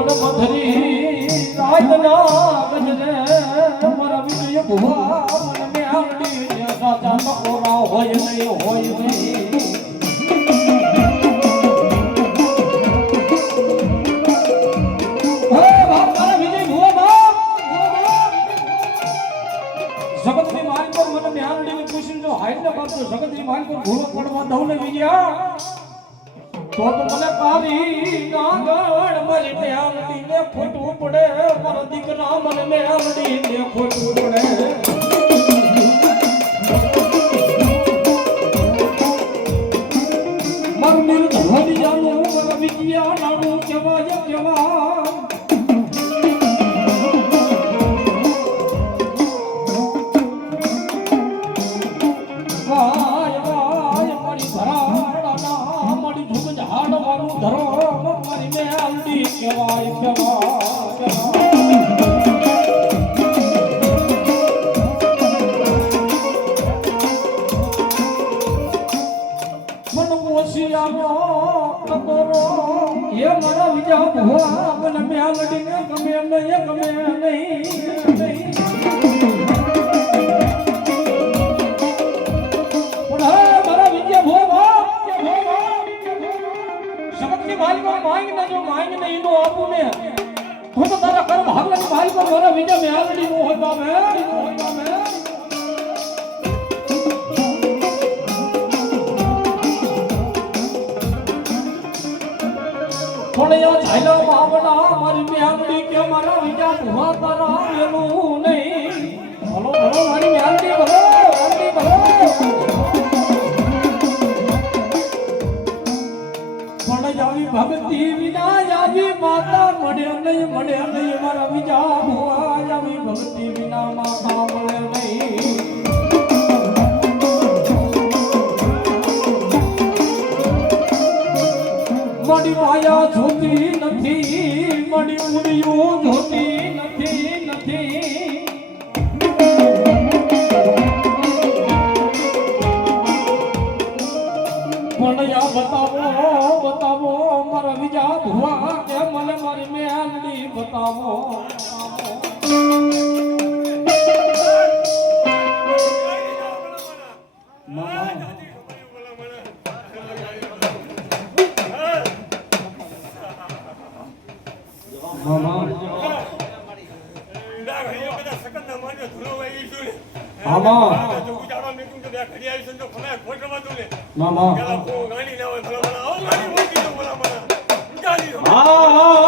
મન મધરી રાતના ગજરે મારા વિજય ભુવા મન મે આવડી રાજા મકોરા હોય નહીં હોય નહીં જગતની માલ પર મને મ્યાનડીને પૂછીને જો હાઈટ ને બાપ જગતની માલ પર ભૂલો પડવા દઉં ને વિજયા તો તો મને તારી નાગણ મારી મ્યાનડી ને ખોટું પડે. મારા દીકરા મને મ્યાનડી ને ખોટું પડે. નાનું કેવાય ગમે નહીં ગમે નહીં. ને જો માંગ ને ઈનો આપું ને. તો તો તારા કર્મ ભાગવાની મારી પર મારા વિદ્યા મેલડી નો હોય બામે નો હોય બામે પણ યા ઝાલા બાવડા, મારી મેલડી કે મારા વિદ્યા ભુવા તારા વેલું નહીં. ભલો ભલો, મારી મેલડી ભલો. ભક્તિ વિના જાવી માતા મળે નહીં મળે નહીં, મારા બીજા ભુવા જાવી ભક્તિ વિના માતા મળે નહીં. મારી માયા જોતી નથી, મારી ઉડિયું જોતી બતાવો મારા બીજા ભુવા કે મને મારી મેલડી બતાવો બતાવો. મામા. મામા. મામા હા હા